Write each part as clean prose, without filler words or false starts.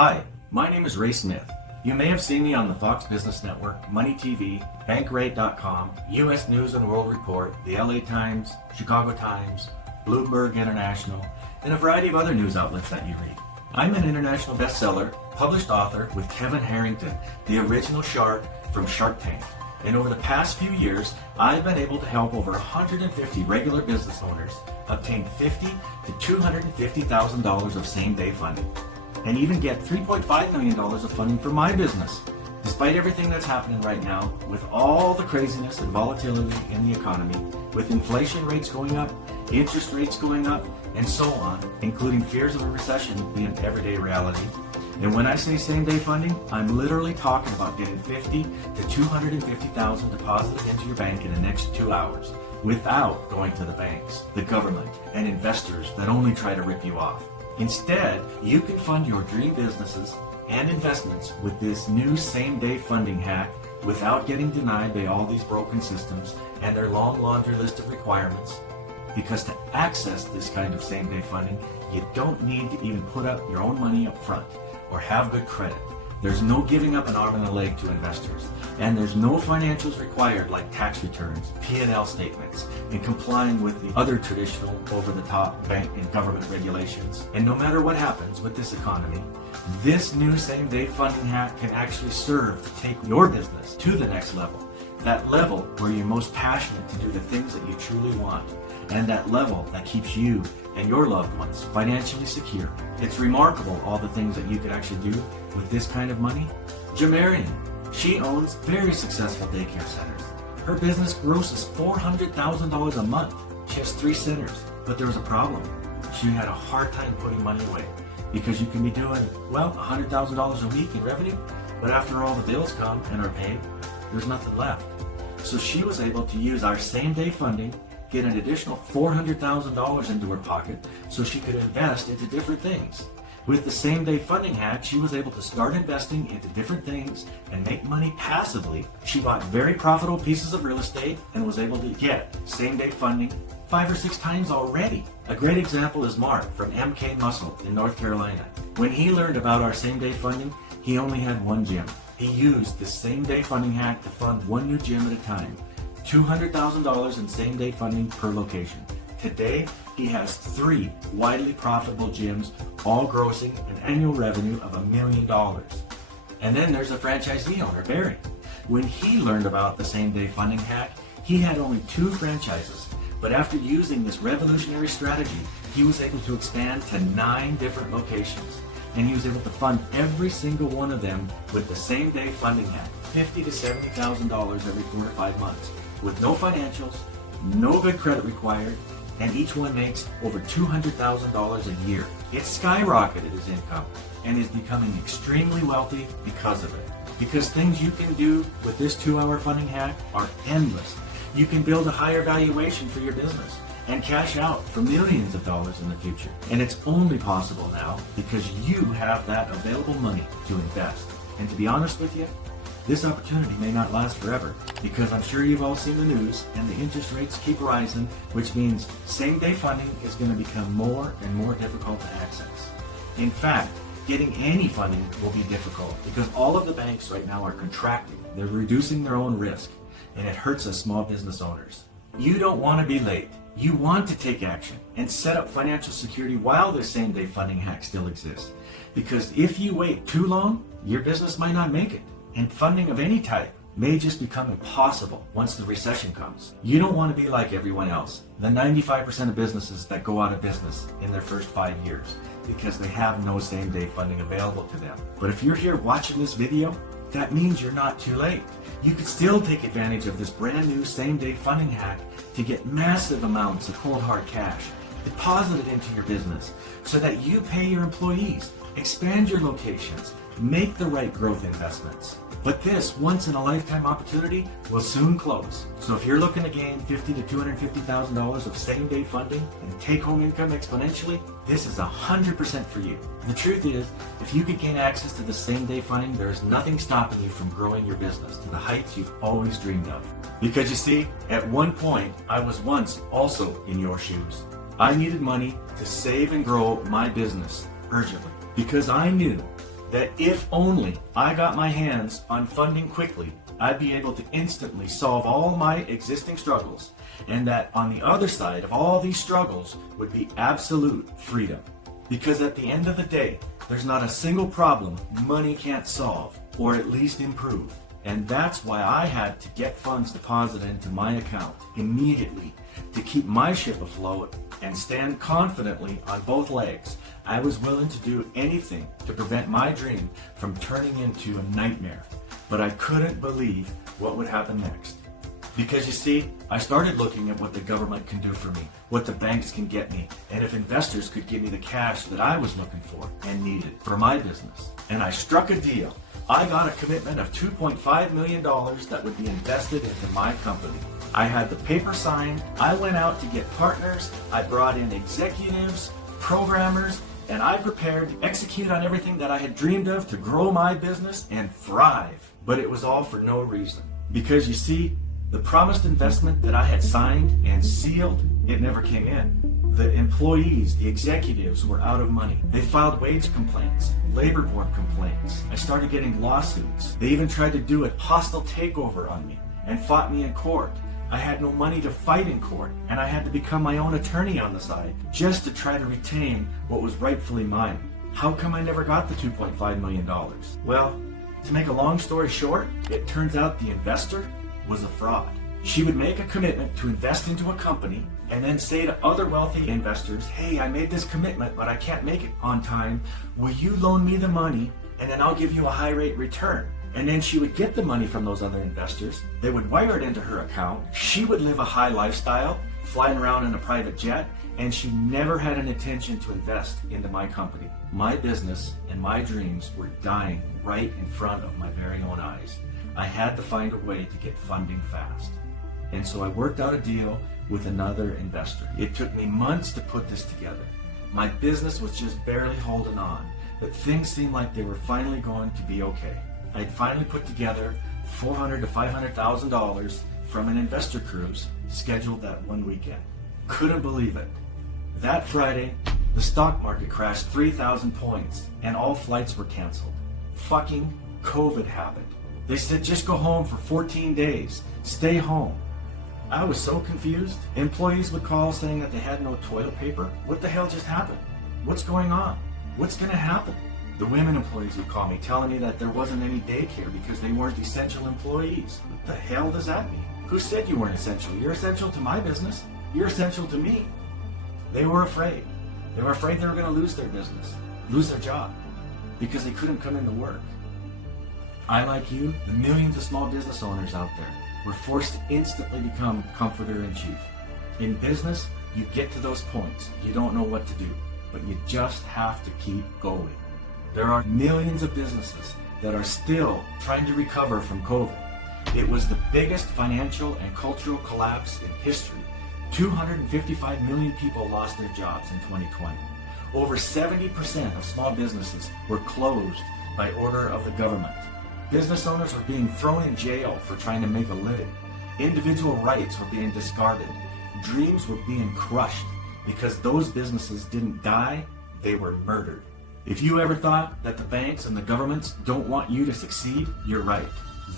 Hi, my name is Ray Smith. You may have seen me on the Fox Business Network, Money TV, Bankrate.com, US News and World Report, the LA Times, Chicago Times, Bloomberg International, and a variety of other news outlets that you read. I'm an international bestseller, published author with Kevin Harrington, the original shark from Shark Tank. And over the past few years, I've been able to help over 150 regular business owners obtain $50,000 to $250,000 of same-day funding, and even get $3.5 million of funding for my business. Despite everything that's happening right now, with all the craziness and volatility in the economy, with inflation rates going up, interest rates going up, and so on, including fears of a recession being everyday reality. And when I say same-day funding, I'm literally talking about getting $50,000 to $250,000 deposited into your bank in the next 2 hours, without going to the banks, the government, and investors that only try to rip you off. Instead, you can fund your dream businesses and investments with this new same-day funding hack without getting denied by all these broken systems and their long laundry list of requirements. Because to access this kind of same-day funding, you don't need to even put up your own money up front or have good credit. There's no giving up an arm and a leg to investors, and there's no financials required like tax returns, P&L statements, and complying with the other traditional over-the-top bank and government regulations. And no matter what happens with this economy, this new same-day funding hack can actually serve to take your business to the next level. That level where you're most passionate to do the things that you truly want, and that level that keeps you and your loved ones financially secure. It's remarkable all the things that you could actually do with this kind of money. Jamarian, she owns very successful daycare centers. Her business grosses $400,000 a month. She has 3 centers, but there was a problem. She had a hard time putting money away because you can be doing, well, $100,000 a week in revenue, but after all the bills come and are paid, there's nothing left. So she was able to use our same-day funding, get an additional $400,000 into her pocket so she could invest into different things. With the same-day funding hack, she was able to start investing into different things and make money passively. She bought very profitable pieces of real estate and was able to get same-day funding 5 or 6 times already. A great example is Mark from MK Muscle in North Carolina. When he learned about our same-day funding, he only had 1 gym. He used the same-day funding hack to fund 1 new gym at a time. $200,000 in same-day funding per location. Today, he has 3 widely profitable gyms, all grossing an annual revenue of $1 million. And then there's a franchisee owner, Barry. When he learned about the same-day funding hack, he had only 2 franchises. But after using this revolutionary strategy, he was able to expand to 9 different locations. And he was able to fund every single one of them with the same-day funding hack, $50,000 to $70,000 every 4 to 5 months. With no financials, no good credit required, and each one makes over $200,000 a year. It's skyrocketed his income and is becoming extremely wealthy because of it. Because things you can do with this 2-hour funding hack are endless. You can build a higher valuation for your business and cash out for millions of dollars in the future. And it's only possible now because you have that available money to invest. And to be honest with you, this opportunity may not last forever because I'm sure you've all seen the news and the interest rates keep rising, which means same-day funding is going to become more and more difficult to access. In fact, getting any funding will be difficult because all of the banks right now are contracting. They're reducing their own risk, and it hurts us small business owners. You don't want to be late. You want to take action and set up financial security while this same-day funding hack still exists. Because if you wait too long, your business might not make it. And funding of any type may just become impossible once the recession comes. You don't want to be like everyone else, the 95% of businesses that go out of business in their first 5 years because they have no same-day funding available to them. But if you're here watching this video, that means you're not too late. You could still take advantage of this brand new same-day funding hack to get massive amounts of cold hard cash deposited into your business so that you pay your employees, expand your locations, make the right growth investments. But this once-in-a-lifetime opportunity will soon close. So if you're looking to gain $50,000 to $250,000 of same-day funding and take-home income exponentially, this is 100% for you. The truth is, if you could gain access to the same-day funding, there is nothing stopping you from growing your business to the heights you've always dreamed of. Because you see, at one point, I was once also in your shoes. I needed money to save and grow my business urgently because I knew that if only I got my hands on funding quickly, I'd be able to instantly solve all my existing struggles, and that on the other side of all these struggles would be absolute freedom. Because at the end of the day, there's not a single problem money can't solve, or at least improve. And that's why I had to get funds deposited into my account immediately to keep my ship afloat and stand confidently on both legs. I was willing to do anything to prevent my dream from turning into a nightmare. But I couldn't believe what would happen next. Because you see, I started looking at what the government can do for me, what the banks can get me, and if investors could give me the cash that I was looking for and needed for my business. And I struck a deal. I got a commitment of $2.5 million that would be invested into my company. I had the paper signed. I went out to get partners. I brought in executives, programmers, and I prepared to execute on everything that I had dreamed of to grow my business and thrive. But it was all for no reason. Because you see, the promised investment that I had signed and sealed, it never came in. The employees, the executives were out of money. They filed wage complaints, labor board complaints. I started getting lawsuits. They even tried to do a hostile takeover on me and fought me in court. I had no money to fight in court, and I had to become my own attorney on the side just to try to retain what was rightfully mine. How come I never got the $2.5 million? Well, to make a long story short, it turns out the investor was a fraud. She would make a commitment to invest into a company and then say to other wealthy investors, hey, I made this commitment, but I can't make it on time. Will you loan me the money and then I'll give you a high rate return? And then she would get the money from those other investors. They would wire it into her account. She would live a high lifestyle, flying around in a private jet, and she never had an intention to invest into my company. My business and my dreams were dying right in front of my very own eyes. I had to find a way to get funding fast. And so I worked out a deal with another investor. It took me months to put this together. My business was just barely holding on, but things seemed like they were finally going to be okay. I'd finally put together $400,000 to $500,000 from an investor cruise scheduled that one weekend. Couldn't believe it. That Friday, the stock market crashed 3,000 points and all flights were canceled. Fucking COVID happened. They said just go home for 14 days. Stay home. I was so confused. Employees would call saying that they had no toilet paper. What the hell just happened? What's going on? What's going to happen? The women employees would call me telling me that there wasn't any daycare because they weren't essential employees. What the hell does that mean? Who said you weren't essential? You're essential to my business. You're essential to me. They were afraid. They were afraid they were going to lose their business, lose their job, because they couldn't come into work. I, like you, the millions of small business owners out there, were forced to instantly become comforter-in-chief. In business, you get to those points. You don't know what to do, but you just have to keep going. There are millions of businesses that are still trying to recover from COVID. It was the biggest financial and cultural collapse in history. 255 million people lost their jobs in 2020. Over 70% of small businesses were closed by order of the government. Business owners were being thrown in jail for trying to make a living. Individual rights were being discarded. Dreams were being crushed because those businesses didn't die, they were murdered. If you ever thought that the banks and the governments don't want you to succeed, you're right.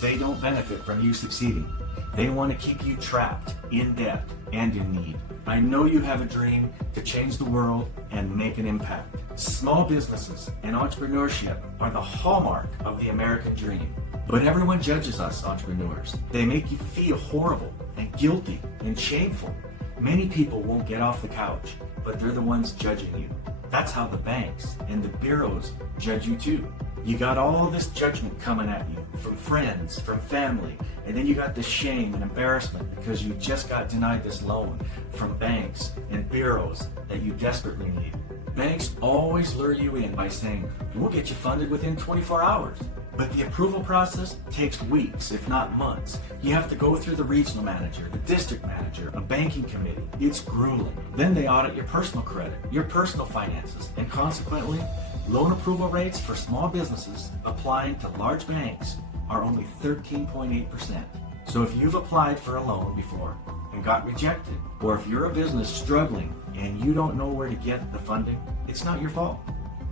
They don't benefit from you succeeding. They want to keep you trapped, in debt, and in need. I know you have a dream to change the world and make an impact. Small businesses and entrepreneurship are the hallmark of the American dream. But everyone judges us entrepreneurs. They make you feel horrible and guilty and shameful. Many people won't get off the couch, but they're the ones judging you. That's how the banks and the bureaus judge you too. You got all this judgment coming at you from friends, from family, and then you got this shame and embarrassment because you just got denied this loan from banks and bureaus that you desperately need. Banks always lure you in by saying, we'll get you funded within 24 hours. But the approval process takes weeks, if not months. You have to go through the regional manager, the district manager, a banking committee. It's grueling. Then they audit your personal credit, your personal finances, and consequently, loan approval rates for small businesses applying to large banks are only 13.8%. So if you've applied for a loan before and got rejected, or if you're a business struggling and you don't know where to get the funding, it's not your fault.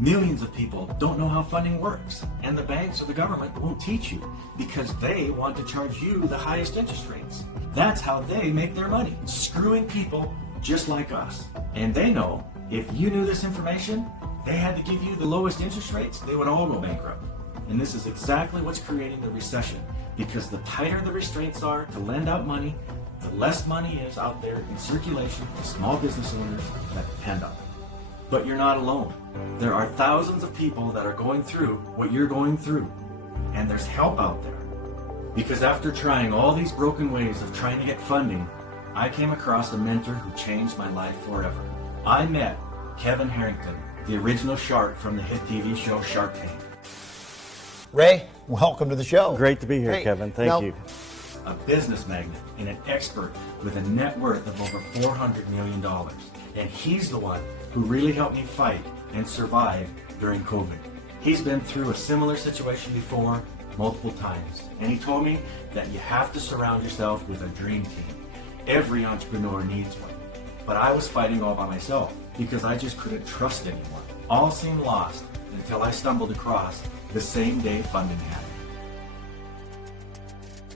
Millions of people don't know how funding works, and the banks or the government won't teach you because they want to charge you the highest interest rates. That's how they make their money, screwing people just like us. And they know if you knew this information, they had to give you the lowest interest rates, they would all go bankrupt. And this is exactly what's creating the recession, because the tighter the restraints are to lend out money, the less money is out there in circulation to small business owners that depend on it. But you're not alone. There are thousands of people that are going through what you're going through, and there's help out there. Because after trying all these broken ways of trying to get funding, I came across a mentor who changed my life forever. I met Kevin Harrington, the original shark from the hit TV show Shark Tank. Ray, welcome to the show. Great to be here, Kevin. Thank you. A business magnate and an expert with a net worth of over $400 million. And he's the one who really helped me fight and survive during COVID. He's been through a similar situation before, multiple times. And he told me that you have to surround yourself with a dream team. Every entrepreneur needs one. But I was fighting all by myself because I just couldn't trust anyone. All seemed lost until I stumbled across the same-day funding hack.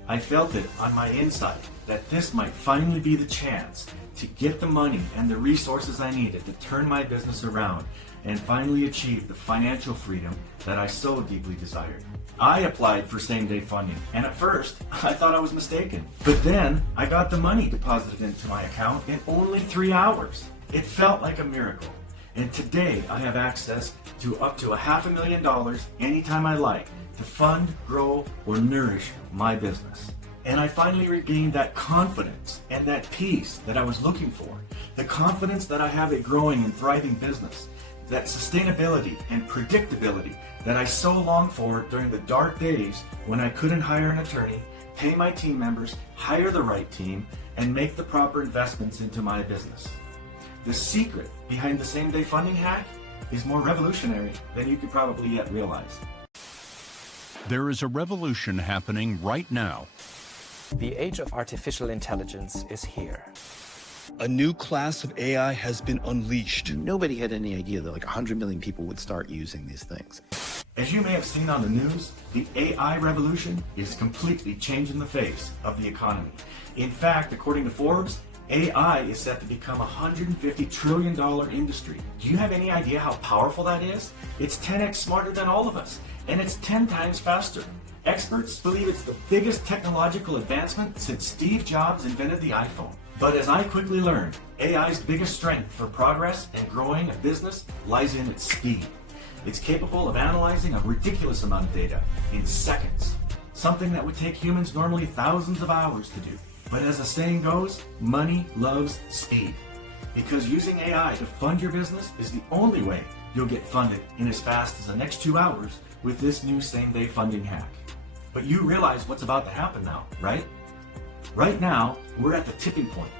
I felt it on my inside that this might finally be the chance to get the money and the resources I needed to turn my business around and finally achieve the financial freedom that I so deeply desired. I applied for same-day funding, and at first, I thought I was mistaken. But then, I got the money deposited into my account in only 3 hours. It felt like a miracle. And today, I have access to up to $500,000 anytime I like to fund, grow, or nourish my business. And I finally regained that confidence and that peace that I was looking for. The confidence that I have a growing and thriving business. That sustainability and predictability that I so longed for during the dark days when I couldn't hire an attorney, pay my team members, hire the right team, and make the proper investments into my business. The secret behind the same-day funding hack is more revolutionary than you could probably yet realize. There is a revolution happening right now. The age of artificial intelligence is here. A new class of AI has been unleashed. Nobody had any idea that like 100 million people would start using these things. As you may have seen on the news, the AI revolution is completely changing the face of the economy. In fact, according to Forbes, AI is set to become a $150 trillion industry. Do you have any idea how powerful that is? It's 10x smarter than all of us, and it's 10 times faster. Experts believe it's the biggest technological advancement since Steve Jobs invented the iPhone. But as I quickly learned, AI's biggest strength for progress and growing a business lies in its speed. It's capable of analyzing a ridiculous amount of data in seconds, something that would take humans normally thousands of hours to do. But as the saying goes, money loves speed. Because using AI to fund your business is the only way you'll get funded in as fast as the next 2 hours with this new same-day funding hack. But you realize what's about to happen now, right? Right now, we're at the tipping point.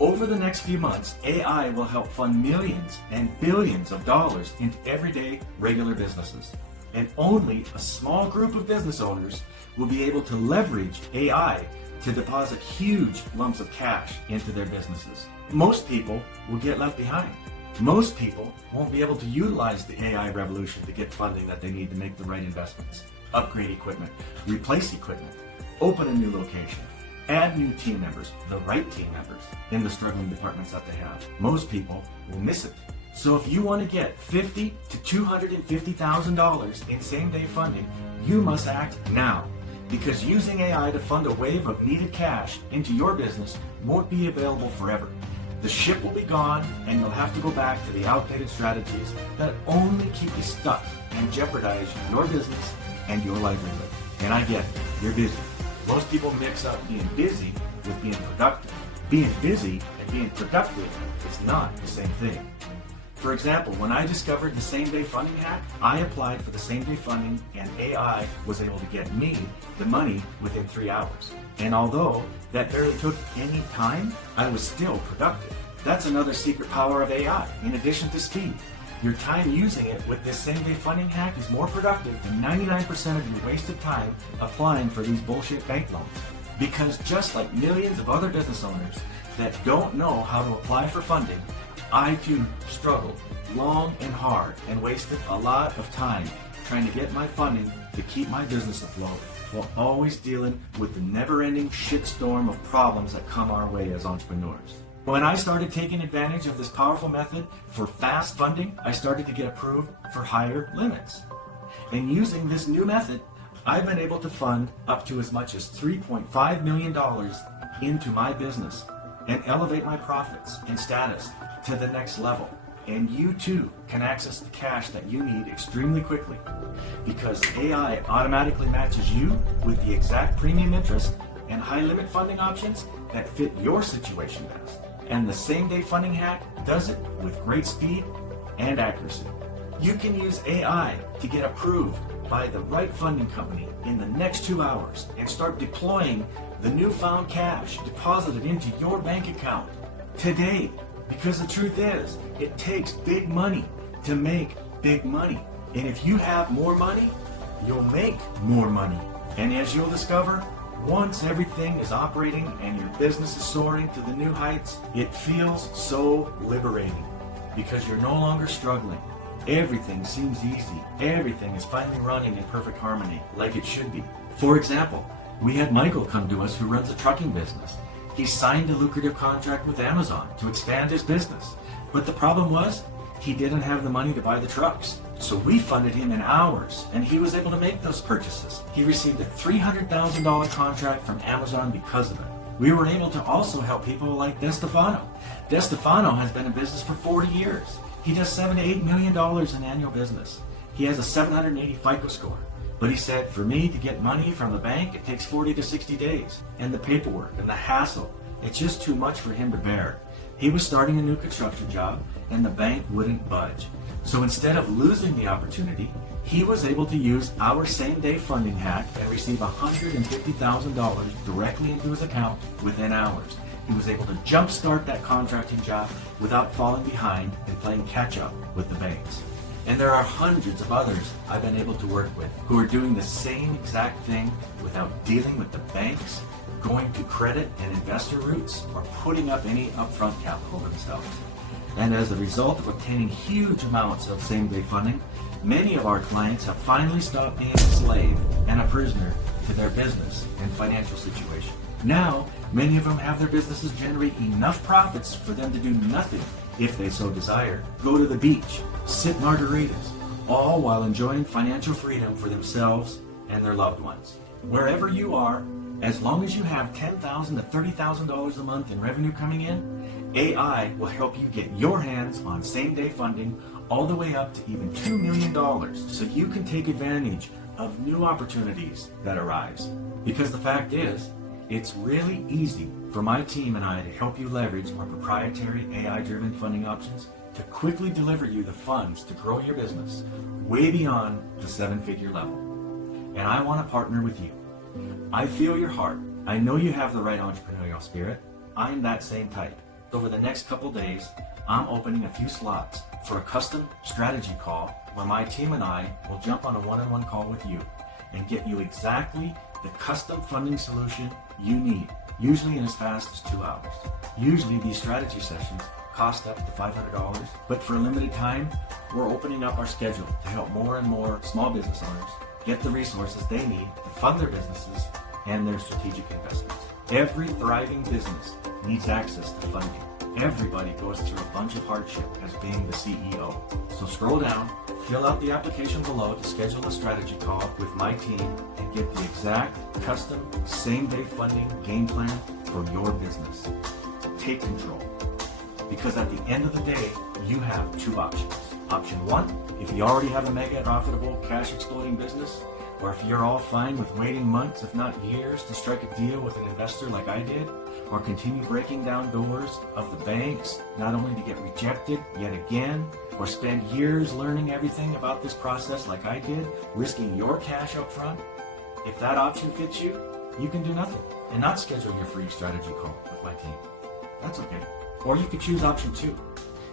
Over the next few months, AI will help fund millions and billions of dollars into everyday, regular businesses. And only a small group of business owners will be able to leverage AI to deposit huge lumps of cash into their businesses. Most people will get left behind. Most people won't be able to utilize the AI revolution to get funding that they need to make the right investments, upgrade equipment, replace equipment, open a new location, add new team members, the right team members, in the struggling departments that they have. Most people will miss it. So if you want to get $50,000 to $250,000 in same-day funding, you must act now. Because using AI to fund a wave of needed cash into your business won't be available forever. The ship will be gone, and you'll have to go back to the outdated strategies that only keep you stuck and jeopardize your business and your livelihood. And I get it, you're busy. Most people mix up being busy with being productive. Being busy and being productive is not the same thing. For example, when I discovered the same-day funding hack, I applied for the same-day funding and AI was able to get me the money within 3 hours. And although that barely took any time, I was still productive. That's another secret power of AI, in addition to speed. Your time using it with this same-day funding hack is more productive than 99% of your wasted time applying for these bullshit bank loans. Because just like millions of other business owners that don't know how to apply for funding, I too struggled long and hard and wasted a lot of time trying to get my funding to keep my business afloat, while always dealing with the never-ending shitstorm of problems that come our way as entrepreneurs. When I started taking advantage of this powerful method for fast funding, I started to get approved for higher limits. And using this new method, I've been able to fund up to as much as $3.5 million into my business and elevate my profits and status to the next level. And you too can access the cash that you need extremely quickly, because AI automatically matches you with the exact premium interest and high limit funding options that fit your situation best. And the same day funding hack does it with great speed and accuracy. You can use AI to get approved by the right funding company in the next 2 hours and start deploying the newfound cash deposited into your bank account today. Because the truth is, it takes big money to make big money. And if you have more money, you'll make more money. And as you'll discover, once everything is operating and your business is soaring to the new heights, it feels so liberating because you're no longer struggling. Everything seems easy. Everything is finally running in perfect harmony, like it should be. For example, we had Michael come to us who runs a trucking business. He signed a lucrative contract with Amazon to expand his business. But the problem was, he didn't have the money to buy the trucks. So we funded him in hours, and he was able to make those purchases. He received a $300,000 contract from Amazon because of it. We were able to also help people like DeStefano. DeStefano has been in business for 40 years. He does $7 to $8 million in annual business. He has a 780 FICO score. But he said, for me to get money from the bank, it takes 40 to 60 days. And the paperwork and the hassle, it's just too much for him to bear. He was starting a new construction job, and the bank wouldn't budge. So instead of losing the opportunity, he was able to use our same-day funding hack and receive $150,000 directly into his account within hours. He was able to jumpstart that contracting job without falling behind and playing catch-up with the banks. And there are hundreds of others I've been able to work with who are doing the same exact thing without dealing with the banks, going to credit and investor routes, or putting up any upfront capital themselves. And as a result of obtaining huge amounts of same-day funding, many of our clients have finally stopped being a slave and a prisoner to their business and financial situation. Now, many of them have their businesses generate enough profits for them to do nothing if they so desire. Go to the beach, sip margaritas, all while enjoying financial freedom for themselves and their loved ones. Wherever you are, as long as you have $10,000 to $30,000 a month in revenue coming in, AI will help you get your hands on same-day funding all the way up to even $2 million so you can take advantage of new opportunities that arise. Because the fact is, it's really easy for my team and I to help you leverage our proprietary AI-driven funding options to quickly deliver you the funds to grow your business way beyond the 7-figure level. And I want to partner with you. I feel your heart. I know you have the right entrepreneurial spirit. I'm that same type. Over the next couple days, I'm opening a few slots for a custom strategy call where my team and I will jump on a one-on-one call with you and get you exactly the custom funding solution you need, usually in as fast as 2 hours. Usually these strategy sessions cost up to $500, but for a limited time, we're opening up our schedule to help more and more small business owners get the resources they need to fund their businesses and their strategic investments. Every thriving business needs access to funding. Everybody goes through a bunch of hardship as being the CEO. So scroll down, fill out the application below to schedule a strategy call with my team and get the exact custom same-day funding game plan for your business. Take control. Because at the end of the day, you have two options. Option one, if you already have a mega profitable cash exploding business, or if you're all fine with waiting months, if not years, to strike a deal with an investor like I did, or continue breaking down doors of the banks, not only to get rejected yet again, or spend years learning everything about this process like I did, risking your cash up front, if that option fits you, you can do nothing and not schedule your free strategy call with my team. That's okay. Or you could choose option two.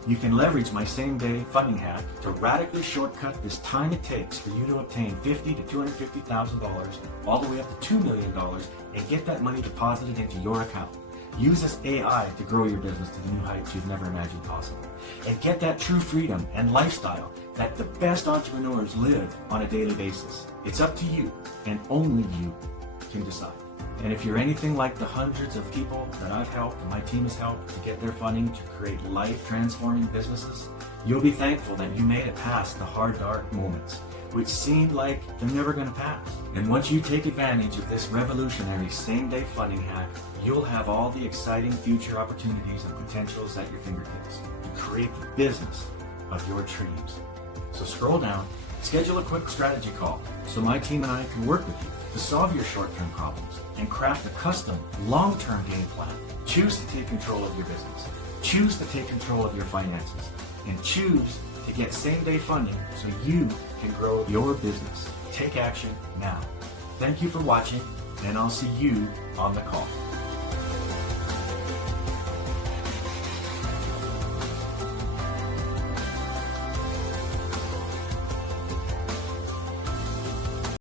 You can leverage my same-day funding hack to radically shortcut this time it takes for you to obtain $50,000 to $250,000 all the way up to $2 million and get that money deposited into your account. Use this AI to grow your business to the new heights you've never imagined possible. And get that true freedom and lifestyle that the best entrepreneurs live on a daily basis. It's up to you, and only you can decide. And if you're anything like the hundreds of people that I've helped and my team has helped to get their funding to create life-transforming businesses, you'll be thankful that you made it past the hard, dark moments, which seemed like they're never going to pass. And once you take advantage of this revolutionary same-day funding hack, you'll have all the exciting future opportunities and potentials at your fingertips to create the business of your dreams. So scroll down, schedule a quick strategy call so my team and I can work with you to solve your short-term problems and craft a custom, long-term game plan. Choose to take control of your business. Choose to take control of your finances. And choose to get same-day funding so you can grow your business. Take action now. Thank you for watching, and I'll see you on the call.